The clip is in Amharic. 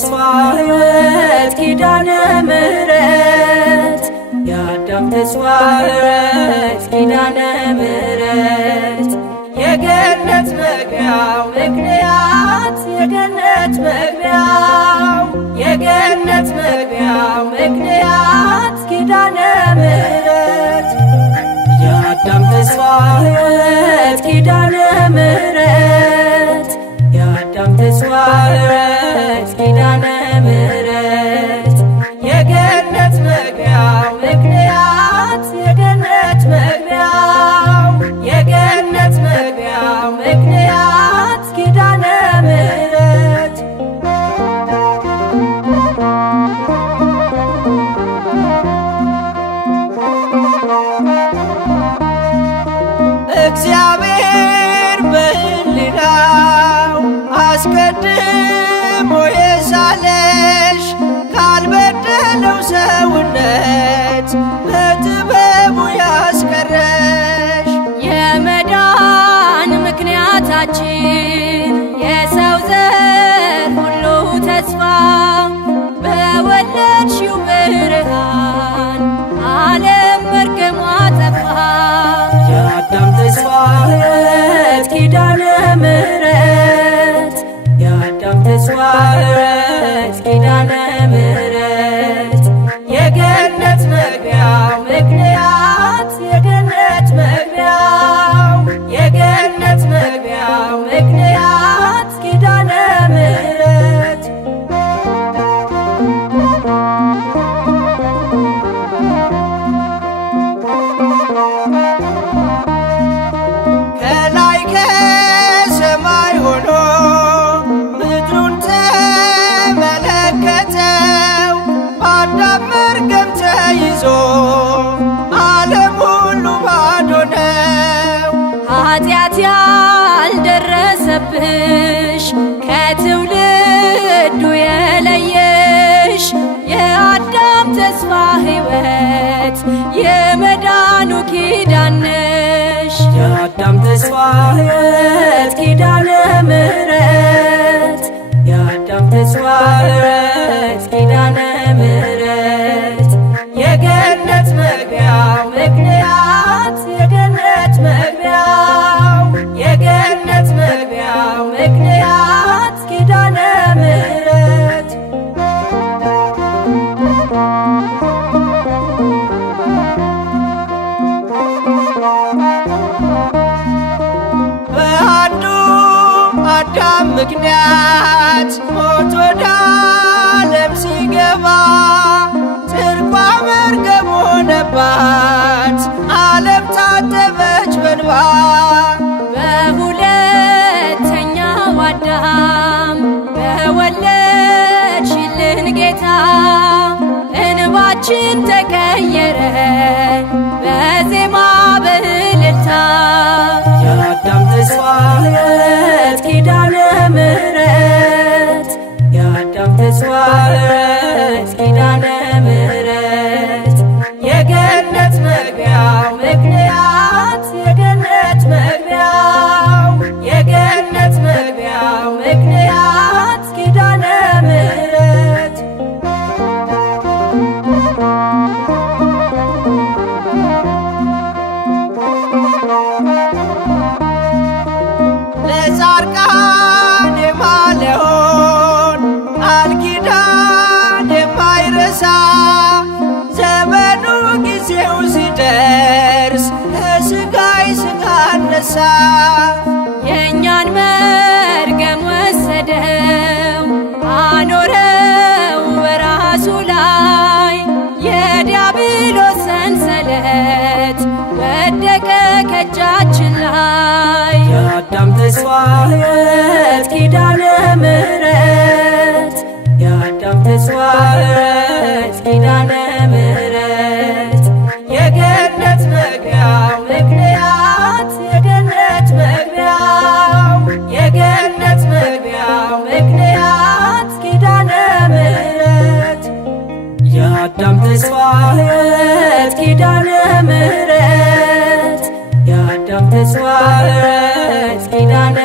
ተስፋ ሕይወት ኪዳነ ምሕረት የአዳም ተስፋ ሕይወት ኪዳነ ምሕረት የገነት መግቢያው ምክንያት የገነት መግቢያው የገነት መግቢያው ምክንያት ኪዳነ ምሕረት የአዳም ተስፋ ሕይወት ኪዳነ ምሕረት የአዳም ተስፋ ሕይወት ኪዳነ ምሕረት የገነት መግቢያው ምክንያት የገነት መግቢያው የገነት መግቢያው ምክንያት ኪዳነ ምሕረት እግዚአብሔር በሕሊናው አስቀድሞ የሳለሽ ካልበደለው ሰውነት በጥበቡ ያስቀረሽ የመዳን ምክንያታችን የሰው ዘር ሁሉ ተስፋ በወለድሽው ብርሃን ዓለም መርገሟ ጠፋ። የአዳም ተስፋ ሕይወት ኪዳነ ምሕረት የአዳም ተስፋ ሕይወት ኪዳነ ምሕረት የገነት መግቢያው ምክንያት የገነት መግቢያው የገነት መግቢያው ምክንያት ኪዳነ ምሕረት ከላይ ከሰማይ ሆኖ ምድሩን ተመለከተው በአዳም መርገም ተይዞ ዓለም ሁሉ ባዶ ነው። ኃጢአት ያልደረሰብሽ ከትውልዱ የለየሽ የአዳም ተስፋ ሕይወት የመዳኑ ኪዳን ነሽ። የአዳም ተስፋ ሕይወት ኪዳነ ምሕረት የአዳም ተስፋ ሕይወት ኪዳነ ምሕረት የገነት መግቢያው ምክንያት የገነት መግቢያው የገነት መግቢያው ምክንያት ኪዳነ ምሕረት በአንዱ አዳም ምክንያት ሞት ወደ ዓለም ሲገባ ጽድቋ መርገም ሆነባት ዓለም ታጠበች በእንባ። በሁለተኛው አዳም በወለድሽልን ጌታ እንባችን ተቀየረ በዜማ በእልልታ። የአዳም ተስፋ ሕይወት ኪዳነ ምሕረት የአዳም ተስፋ ሕይወት ኪዳነ ምሕረት የገነት መግቢያው ምክንያት የገነት መግቢያው የገነት መግቢያው ምክንያት ኪዳነ ምሕረት ለጻድቃን የማለውን ቃል ኪዳን የማይረሳ ዘመኑ ጊዜው ሲደርስ ከሥጋይ ሥጋ አነሳ። የእኛን መርገም ወሰደው አኖረው በራሱ ላይ የዲያብሎስ ሰንሰለት ወደቀ ከእጃችን ላይ። የአዳም ተስፋ ሕይወት ኪዳነ ምሕረት የአዳም ተስፋ ሕይወት ኪዳነ ምሕረት የገነት መግቢያው ምክንያት የገነት መግቢያው የገነት መግቢያው ምክንያት ኪዳነ ምሕረት የአዳም ተስፋ ሕይወት ኪዳነ ምሕረት የአዳም ተስፋ ሕይወት ኪዳነ